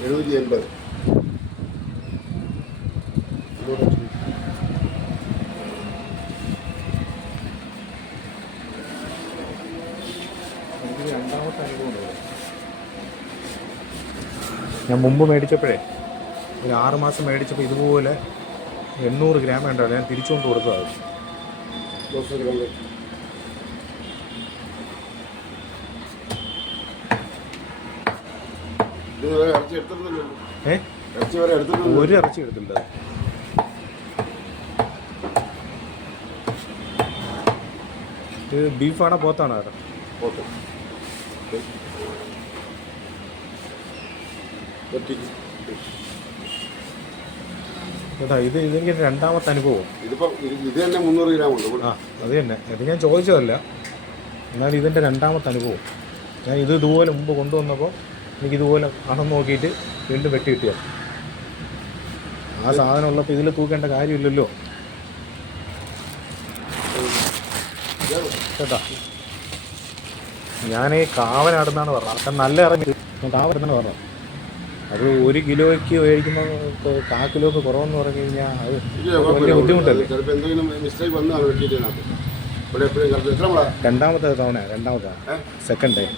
780. ഞാൻ മുമ്പ് മേടിച്ചപ്പോഴേ ഒരു 6 മാസം മേടിച്ചപ്പോൾ ഇതുപോലെ 800 ഗ്രാം വേണ്ടല്ലോ, ഞാൻ തിരിച്ചുകൊണ്ട് കൊടുത്തത്. ഒരു ഇറച്ചി എടുത്തില്ല. ഇത് ബീഫാണോ പോത്താണോ? അത് ചേട്ടാ ഇതെനിക്ക് രണ്ടാമത്തെ അനുഭവം. ഇത് തന്നെ 300 ഗ്രാം ഉണ്ട്. ആ അത് തന്നെ, ഇത് ഞാൻ ചോദിച്ചതല്ല, എന്നാൽ ഇതിൻ്റെ രണ്ടാമത്തെ അനുഭവം. ഞാൻ ഇതുപോലെ മുമ്പ് കൊണ്ടുവന്നപ്പോൾ എനിക്കിതുപോലെ അണം നോക്കിയിട്ട് വീണ്ടും വെട്ടി കിട്ടിയത്. ആ സാധനം ഉള്ളപ്പോൾ ഇതിൽ തൂക്കേണ്ട കാര്യമില്ലല്ലോ ചേട്ടാ. ഞാൻ കാവനാടുന്നാണ് പറഞ്ഞത്, അതൊക്കെ നല്ല ഇറങ്ങി കാവനാണ് പറഞ്ഞത്. അത് 1 കിലോയ്ക്ക് മേടിക്കുമ്പോൾ 1/4 കിലോക്ക് കുറവെന്ന് പറഞ്ഞു കഴിഞ്ഞാൽ അത് വലിയ ബുദ്ധിമുട്ടല്ലേ. രണ്ടാമത്തെ തവണ, രണ്ടാമത്തെ സെക്കൻഡ് ടൈം.